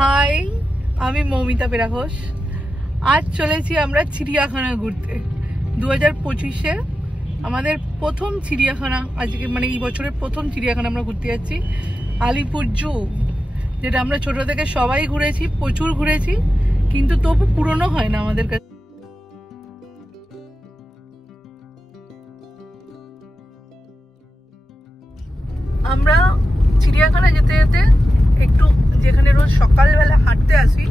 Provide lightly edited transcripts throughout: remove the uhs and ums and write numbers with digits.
High, আমি মৌমিতা পেরা ঘোষ। আজ চলেছি আমরা চিড়িয়াখানা ঘুরতে। 2025-এ আমাদের প্রথম চিড়িয়াখানা, আজকে মানে এই বছরের প্রথম চিড়িয়াখানা আমরা ঘুরতে যাচ্ছি, আলিপুর জু, যেটা আমরা ছোট থেকে সবাই ঘুরেছি, প্রচুর ঘুরেছি, কিন্তু তবু পুরনো হয় না আমাদের কাছে। আমরা চিড়িয়াখানা যেতে যেতে একটু যেখানে রোজ সকালবেলা হাঁটতে আসি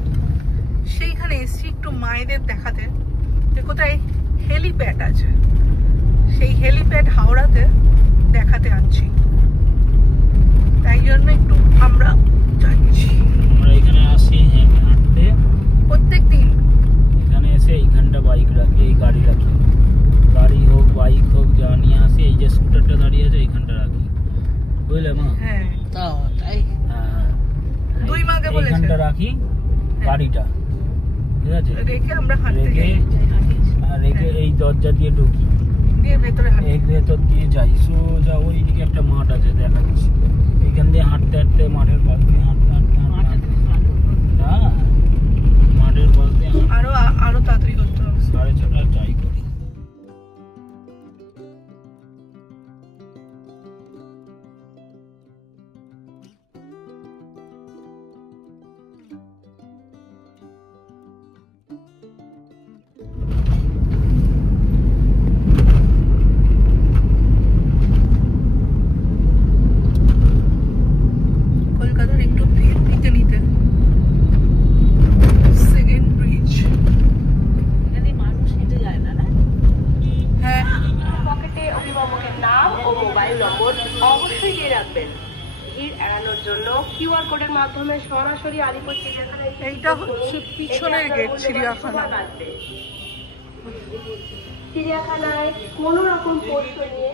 সেইখানে এসছি একটু মায়েদের দেখাতে যে কোথায় হেলিপ্যাড আছে। সেই হেলিপ্যাড হাওড়াতে দেখাতে আনছি, তাই জন্য একটু আমরা যাচ্ছি। আমরা এখানে আসি হাঁটতে প্রত্যেক দিন। এখানে এসে এইখানটা বাইক রাখি, এই গাড়ি রাখি, গাড়ি হোক বাইক হোক যা নিয়ে আসি, এই যে স্কুটারটা দাঁড়িয়ে আছে এইখানটা রাখি, বুঝলে মা? হ্যাঁ, তাই দুই মাকে বলেছে এইখানটা রাখি গাড়িটা, ঠিক আছে? রেখে আমরা হাঁটতে যাই, রেখে এই দরজা দিয়ে ঢুকি, দিয়ে ভেতরে হাঁটি, এই ভেতর দিয়ে যাই সোজা। ওইদিকে একটা মাঠ আছে দেখা যাচ্ছে, এইখান দিয়ে হাঁটতে হাঁটতে মাঠের পাশ দিয়ে হাঁটতে হাঁটতে হ্যাঁ মাঠের পাশ দিয়ে আরো তাড়াতাড়ি করতে হবে। 6:30 যাই করি। কলকাতার একটু ভিড় নিতে নিতে সেকেন্ড ব্রিজ। এখানে মানুষ হেঁটে যায় না, না? হ্যাঁ, পকেটে অভিভাবকের নাম ও মোবাইল নম্বর অবশ্যই দিয়ে রাখবেন। ভিড় এড়ানোর জন্য কিউআর কোডের মাধ্যমে সরাসরি আলিপুর চিড়িয়াখানায় এইটা হচ্ছে পিছনের গেট চিড়িয়াখানা। চিড়িয়াখানায় কোনো রকম পোস্ট নিয়ে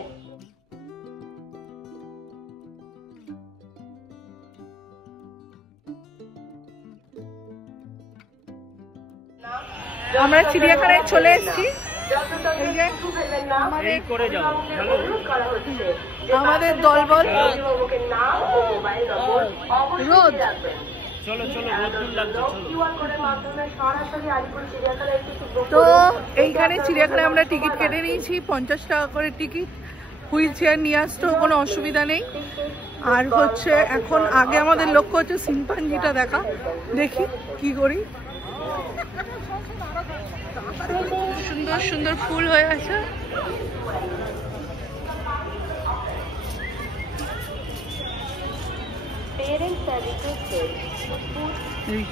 আমরা চিড়িয়াখানায় চলে এসেছি। এই যে এই করে যাও, আমাদের দলবল অভিভাবকের নাম ও মোবাইল নম্বর রোদ। চলো চলো, রোদ লাগছে, চলো। কিউআর কোডের মাধ্যমে সরাসরি আলিপুর চিড়িয়াখানায় তো এইখানে চিড়িয়াখানায় আমরা টিকিট কেটে নিয়েছি, 50 টাকা করে টিকিট। হুইল চেয়ার নিয়ে আসতেও কোনো অসুবিধা নেই। আর হচ্ছে এখন আগে আমাদের লক্ষ্য হচ্ছে শিম্পাঞ্জিটা দেখা, দেখি কি করি। সুন্দর সুন্দর ফুল হয়ে আছে। Parents are requested to put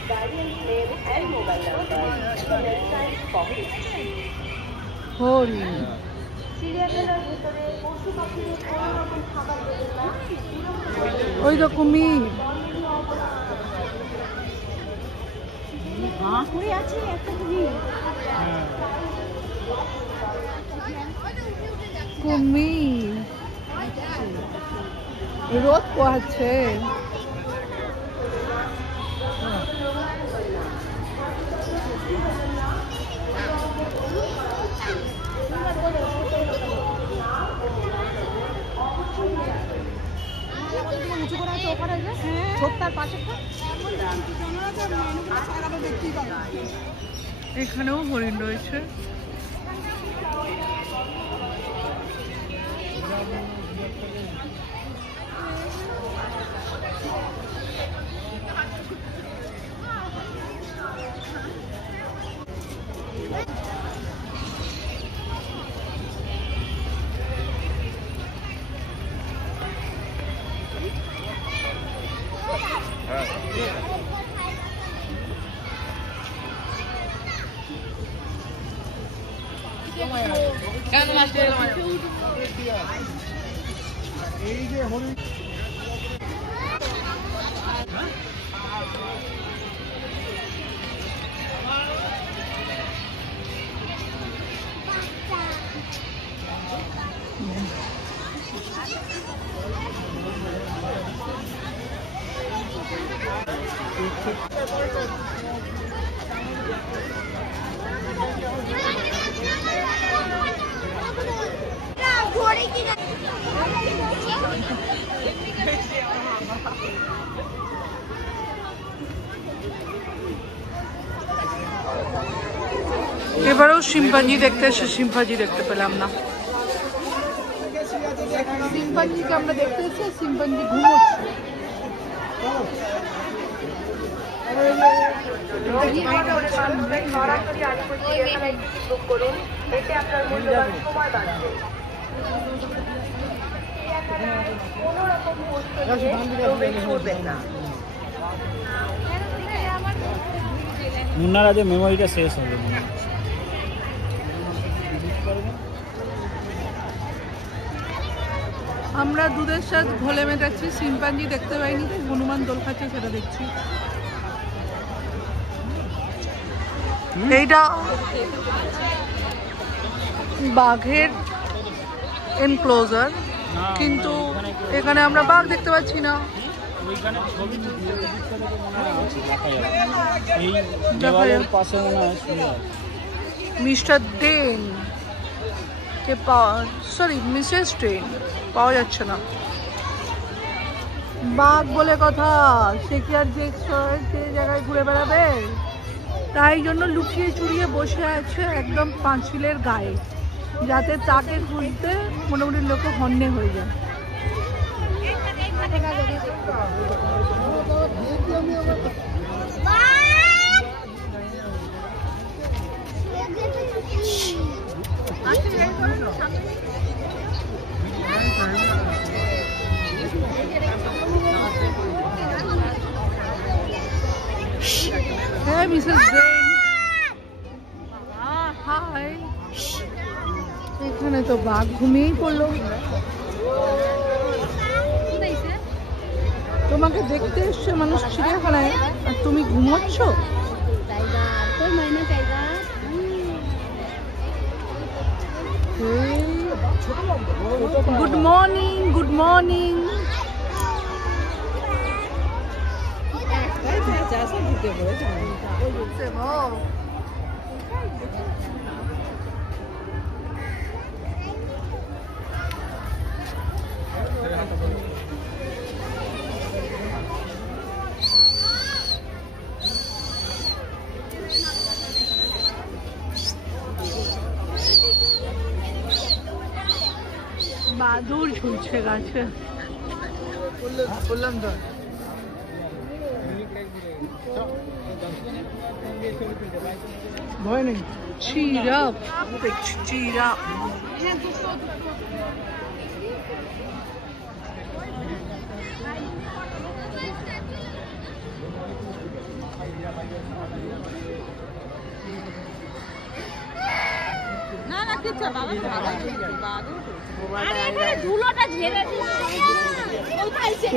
guardian's name and mobile number in their child pocket. হরিণ, চিড়িয়াখানার ভিতরে পশু পাখিদের কোনো রকম খাবার দেবেন না। ওই তো কুমির। আছে একটা কুমির। কুমির রোদ পোহাচ্ছে। এখানেও হরিণ রয়েছে। এই যে হরিণ এবারেও শিম্পাঞ্জি দেখতে এসে শিম্পাঞ্জি দেখতে পেলাম না। শিম্পাঞ্জিকে আমরা দেখতে এসে শিম্পাঞ্জি ঘুমোচ্ছে। মুন্নার আজ মেমোরিটা শেষ হবে। আমরা দুধের সাথে ঘোলে মেটাচ্ছি, শিম্পাঞ্জি দেখতে পাইনি, হনুমান দোল খাচ্ছে সেটা দেখছি। এইটা বাঘের এনক্লোজার, কিন্তু এখানে আমরা বাঘ দেখতে পাচ্ছি না। মিস্টার ডেন কে পাওয়া, সরি মিসেস ডেন পাওয়া যাচ্ছে না। বাঘ বলে কথা, সে কি আর যে জায়গায় ঘুরে বেড়াবে, তাই জন্য লুকিয়ে চুরিয়ে বসে আছে একদম পাঁচিলের গায়ে, যাতে তাকে খুঁজতে মোটামুটি লোকে হন্যে হয়ে যায়। হ্যাঁ মিসেস ডেন, হাই। এখানে তো বাঘ ঘুমিয়েই পড়লো। তোমাকে দেখতে এসছে মানুষ চিড়িয়াখানায়, আর তুমি ঘুমোচ্ছ। Good morning, good morning. বাদুর ঝুলছে গাছে। বললাম তো ভয় নেই। চিরাপ দেখছি, চিরাপ।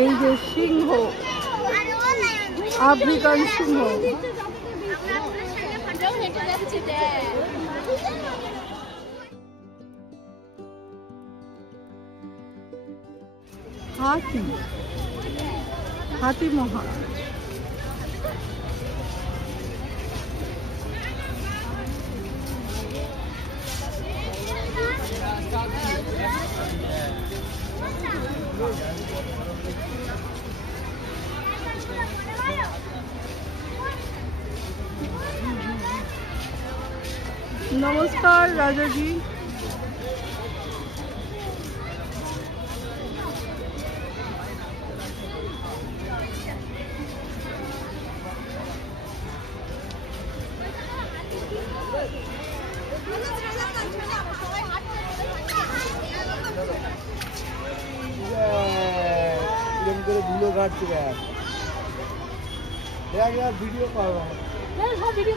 এই যে সিংহ, আফ্রিকান সিংহ। হাতি, হাতি মহারাজ। नमस्कार राजा जी। धूलो काट चुका है यार, वीडियो का वीडियो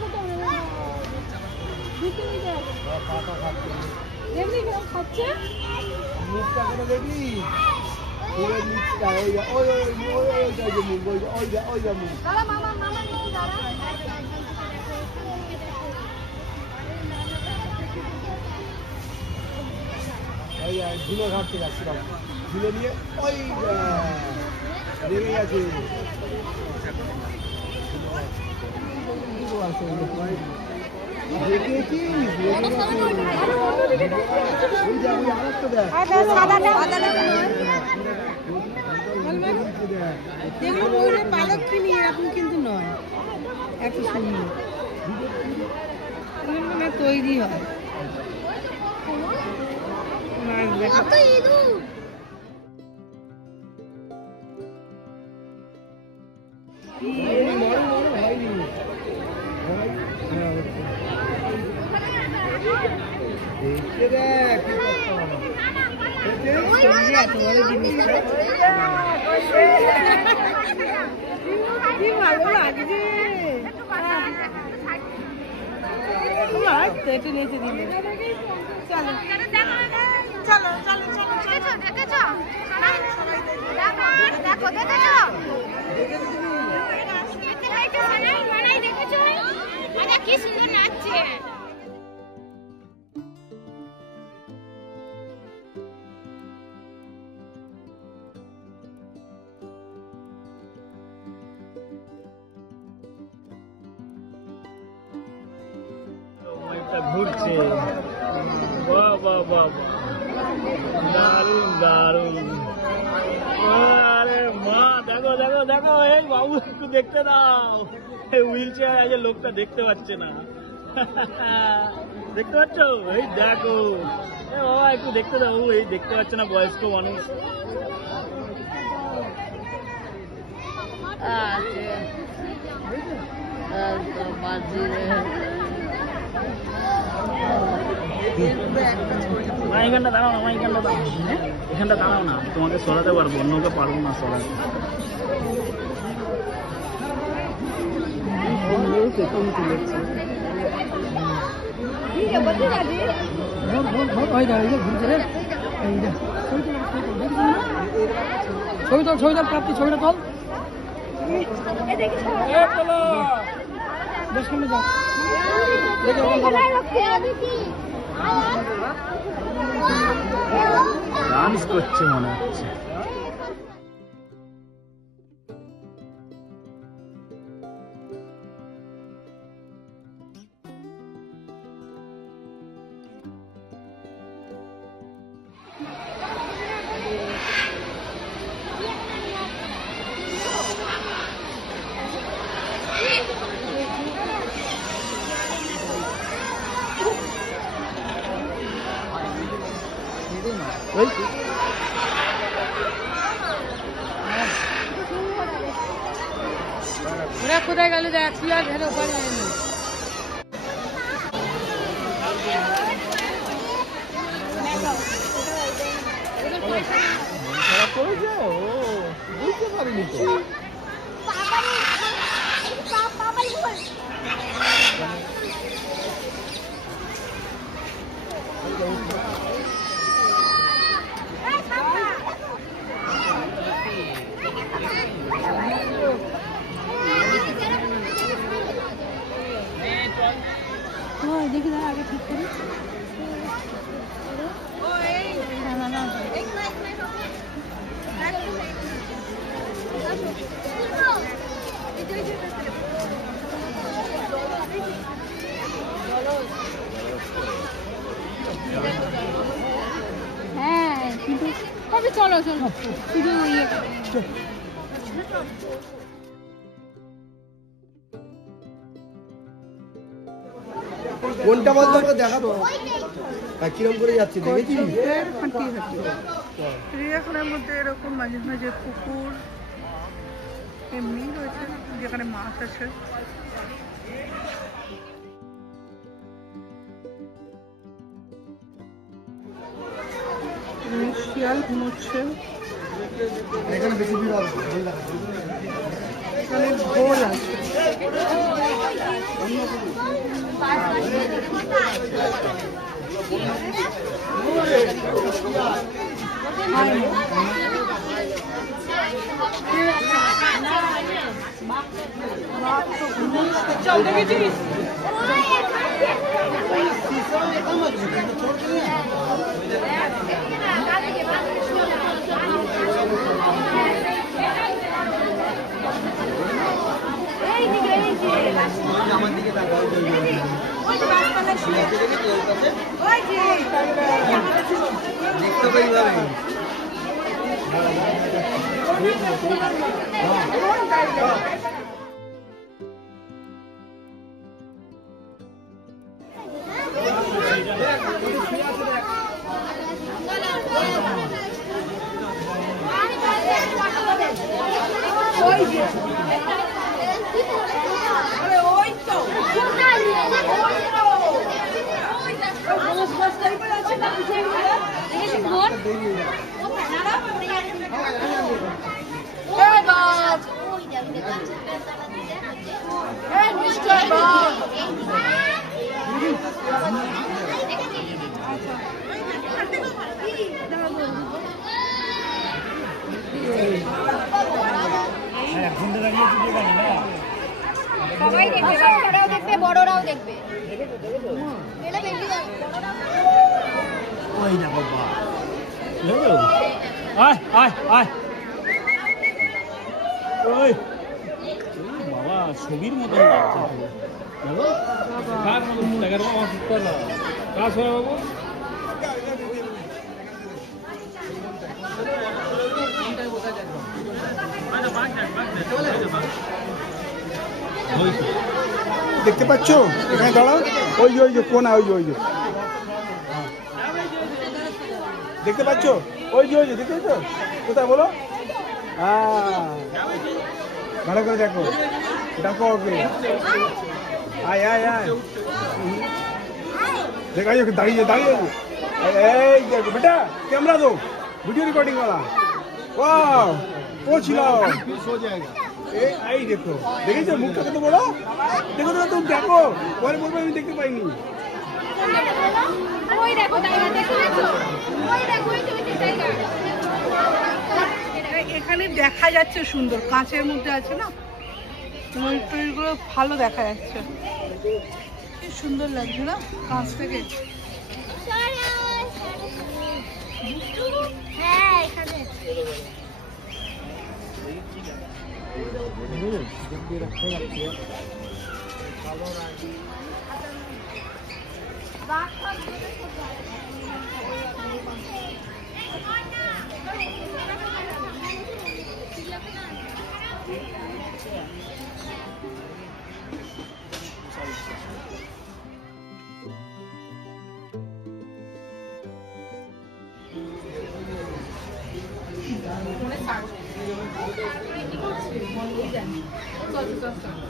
मुखटा করে দেখলি পুরো নিচটা ওই ওই ওই ওই যে মুখ ওই যে মুখ। দাঁড়া মামা মামা নিয়ে দাঁড়া। ওই ধুলো ঘাটতে যাচ্ছিলাম, ধুলো নিয়ে ওই লেগে গেছে। পালক কিনি এরকম কিন্তু নয়, এত সুন্দর। তৈরি হয় ভালো লাগছে একটু নেচে দিলে চলো চলো চলো চলো দেখেছো কি সুন্দর নাচছে। ঘুরছে, বাহ বাহ বাহ, দারুন দারুন। আরে মা, দেখো দেখো দেখো, এই বাবু একটু দেখতে দাও, হুইল চেয়ার আছে, লোকটা দেখতে পাচ্ছে না। দেখতে পাচ্ছ? এই দেখো, বাবা একটু দেখতে দাও, এই দেখতে পাচ্ছে না বয়স্ক মানুষ। এখানটা দাঁড়াও না, এখানটা দাঁড়াও, এখানটা দাঁড়াও না, তোমাকে সরাতে পারবো, অন্যকে পারবো না সরাতে। ছবি তোল, ছবি তোল, প্রাপ্তি ছবিটা তোল। ডান্স করছে মনে হচ্ছে। ওরা কোথায় গেল দেখ, তুই আর ঘরে ওখানে যায়নি। বুঝতে পারিনি তো। দেখি দাঁড়া, আগে ঠিক করি। হ্যাঁ কিন্তু তবে চলো চলো, শুধু ইয়ে কোনটা বলতো আমরা দেখাবো, কিরম করে যাচ্ছে দেখেছি। চিড়িয়াখানার মধ্যে এরকম মাঝে মাঝে পুকুর এমনি রয়েছে, যেখানে মাছ আছে। শিয়াল ঘুমোচ্ছে, এখানে বেশি ভিড় হবে, এখানে গোল আছে। চল দেখেছিস? আমার দিকে তাকাও, দেখতে পাই ভাবে। সবাই দেখবে, বাচ্চারাও দেখবে, বড়রাও দেখবে। ওই না বাবা, আয় আয় আয়, ওই বাবা ছবির মতন লাগছে। কার মতন লাগে রে বাবা? ঠিক না কাজ হয় বাবু। দেখতে পাচ্ছ এখানে দাঁড়াও, ওই যে ওই যে কোনা, ওই যে ওই যে দেখতে পাচ্ছ, ওই যে ওই যে দেখতে পাচ্ছ কোথায় বলো? হ্যাঁ ভালো করে দেখো, দেখো ওকে, আয় আয় আয়, দেখা যাক দাঁড়িয়ে দাঁড়িয়ে, এই দেখো বেটা ক্যামেরা দো, ভিডিও रिकॉर्डिंग वाला, वाह पहुंच लाओ, এই দেখো, দেখেছো মুখটা কত বড়, দেখো তো, তুমি দেখো, পরে বলবো আমি দেখতে পাইনি। ওই দেখো টাইগার, দেখছো? ওই দেখো ওই ছবিতে টাইগার। এখানে দেখা যাচ্ছে সুন্দর, কাঁচের মধ্যে আছে না, ময়ূরগুলো ভালো দেখা যাচ্ছে, কি সুন্দর লাগছে না কাঁচ থেকে। হ্যাঁ এখানে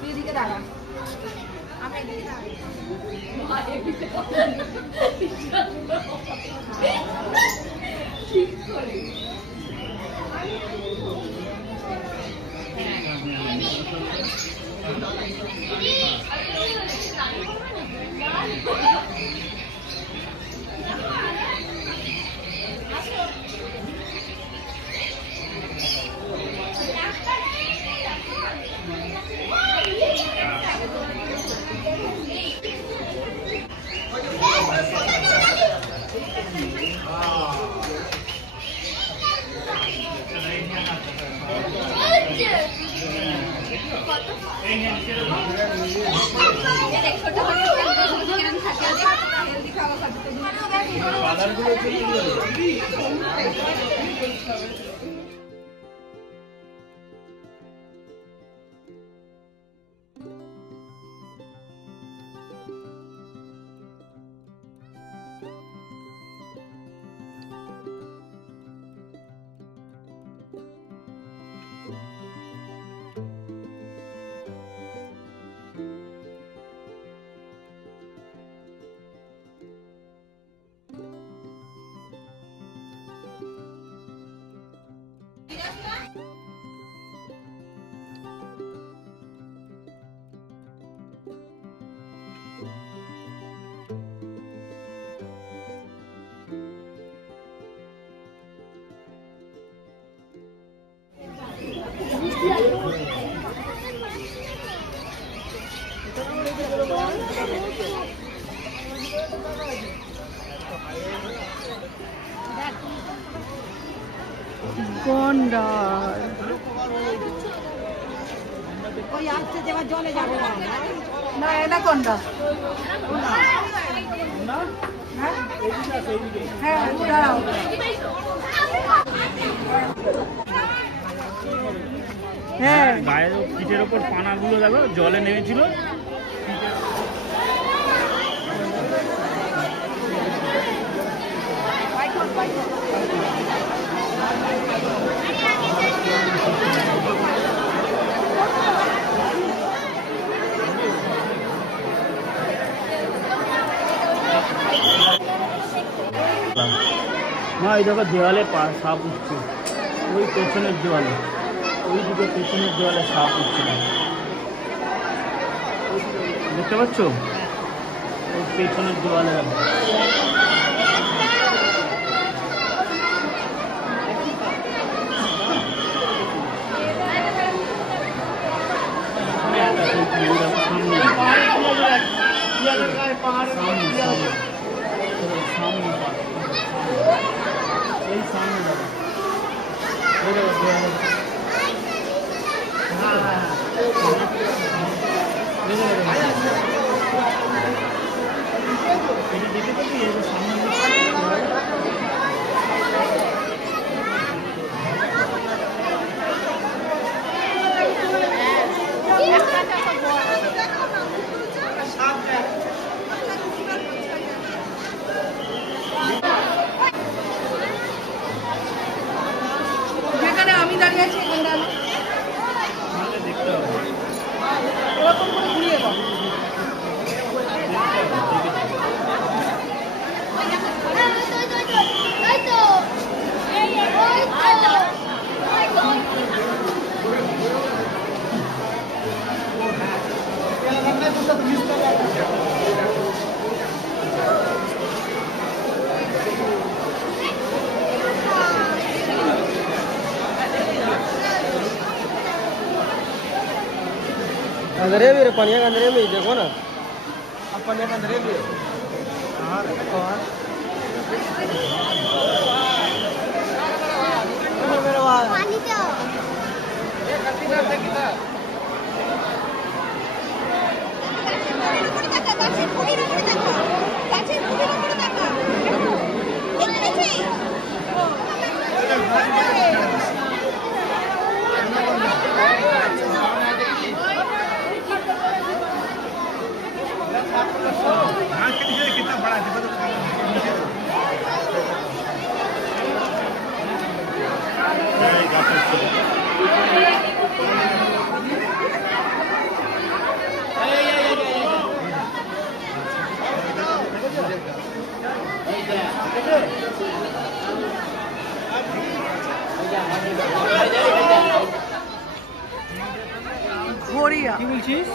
এদিকে দাঁড়া, আমি এদিকে গন্ডার ওই আসছে যে জলে যাবে না, না অ্যানাকোন্ডা, হ্যাঁ দাঁড়াও, হ্যাঁ গায়ের পিঠের ওপর পানাগুলো দেখো জলে নেমেছিল। মা এই দেখো দেওয়ালে সাপ উঠছে, ওই পেছনের দেওয়ালে, ওই দিকে পেছনের দেওয়ালে সাপ উঠছে, দেখতে পাচ্ছ? ওই পেছনের দেওয়ালে এই সামনে যাবে। যেখানে আমি দাঁড়িয়ে আছি এখানে দাঁড়ানো। দেখতে হবে। এরকম করে ঘুরিয়ে দাও। अंदर है मेरे पानी का अंदर है, मेरे देखो ना, अब पानी का अंदर है मेरे। पानी दो। कितना बड़ा है ঘড়িয়া কি বলছিস?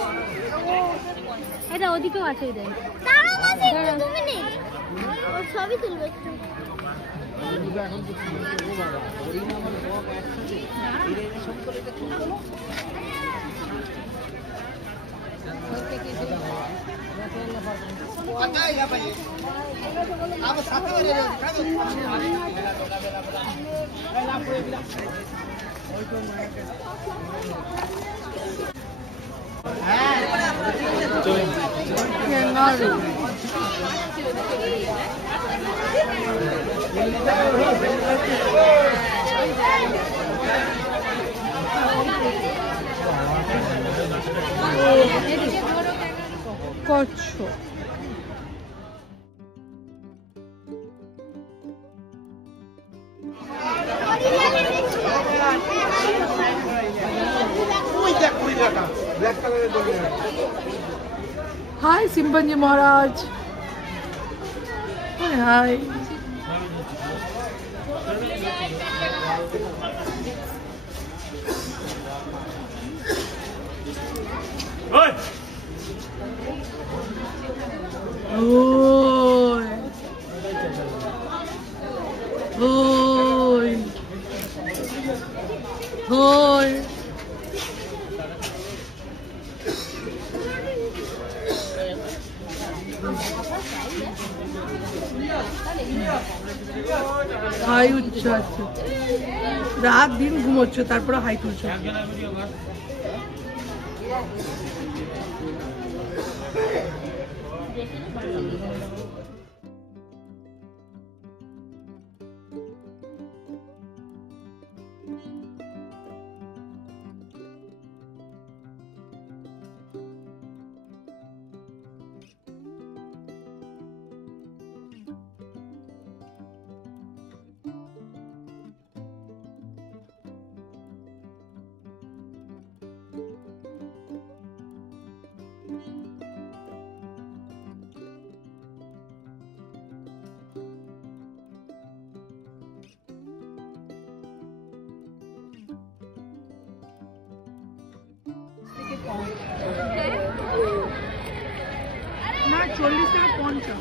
এটা ওদিকেও আছে দেখ। দাঁড়াও মাসি একটু 2 মিনিট। ও সবই তুলবে একটু। কচ্ছ। हाय सिम्पन जी महाराज। हाय हाय। ओए ओए ओए হাই উঠছে রাত দিন ঘুমোচ্ছ তারপরে হাই তুলছো। 40 থেকে 50।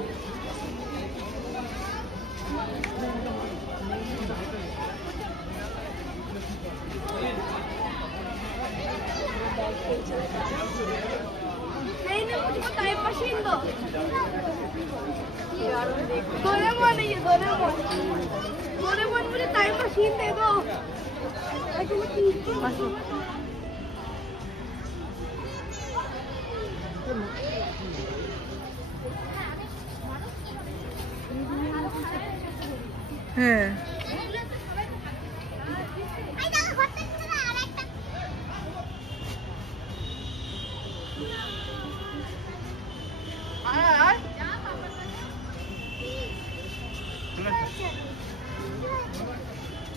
হ্যাঁ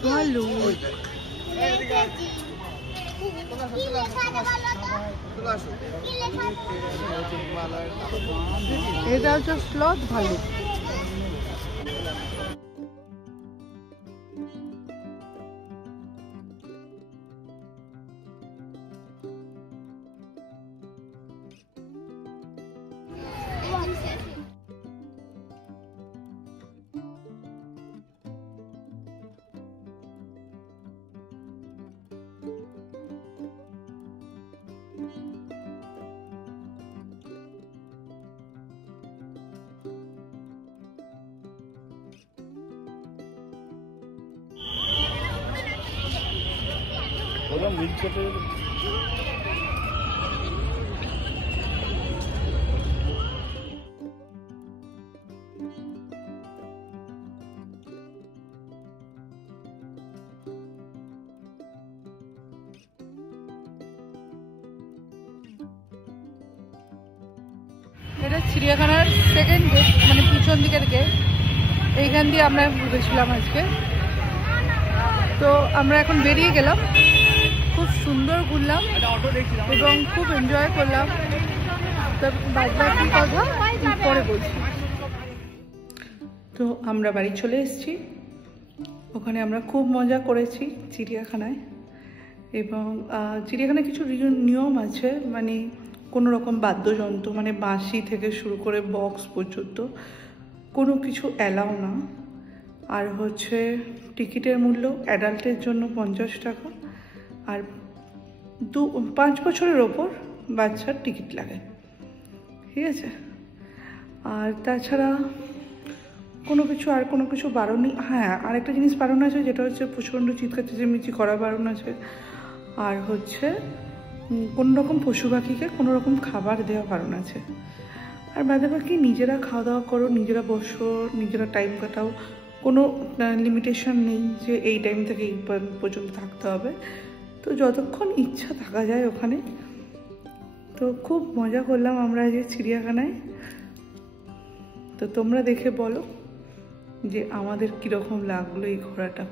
ভালো। এটা হচ্ছে স্লথ ভালো। ওরা মিল কেটে এটা চিড়িয়াখানার সেকেন্ড গেট, মানে পিছন দিকের গেট। এইখান দিয়ে আমরা ঘুরেছিলাম আজকে। তো আমরা এখন বেরিয়ে গেলাম, খুব সুন্দর ঘুরলাম এবং খুব এনজয় করলাম। তো বাকি কথা পরে বলছি। তো আমরা বাড়ি চলে এসেছি। ওখানে আমরা খুব মজা করেছি চিড়িয়াখানায়। এবং চিড়িয়াখানায় কিছু নিয়ম আছে, মানে কোনো রকম বাদ্যযন্ত্র মানে বাঁশি থেকে শুরু করে বক্স পর্যন্ত কোনো কিছু অ্যালাউ না। আর হচ্ছে টিকিটের মূল্য অ্যাডাল্টের জন্য 50 টাকা, আর 5 বছরের ওপর বাচ্চার টিকিট লাগে, ঠিক আছে। আর তাছাড়া কোনো কিছু বারণ নেই। হ্যাঁ, আরেকটা জিনিস বারণ আছে, যেটা হচ্ছে প্রচণ্ড চিৎকার চেঁচামেচি করা বারণ আছে। আর হচ্ছে কোনো রকম পশু পাখিকে কোনো রকম খাবার দেওয়া বারণ আছে। আর বাদে বাকি নিজেরা খাওয়া দাওয়া করো, নিজেরা বসো, নিজেরা টাইম কাটাও, কোনো লিমিটেশন নেই যে এই টাইম থেকে এই পর্যন্ত থাকতে হবে। তো যতক্ষণ ইচ্ছা থাকা যায় ওখানে। তো খুব মজা করলাম আমরা যে চিড়িয়াখানায়। তো তোমরা দেখে বলো যে আমাদের কীরকম লাগলো এই ঘোরাটা।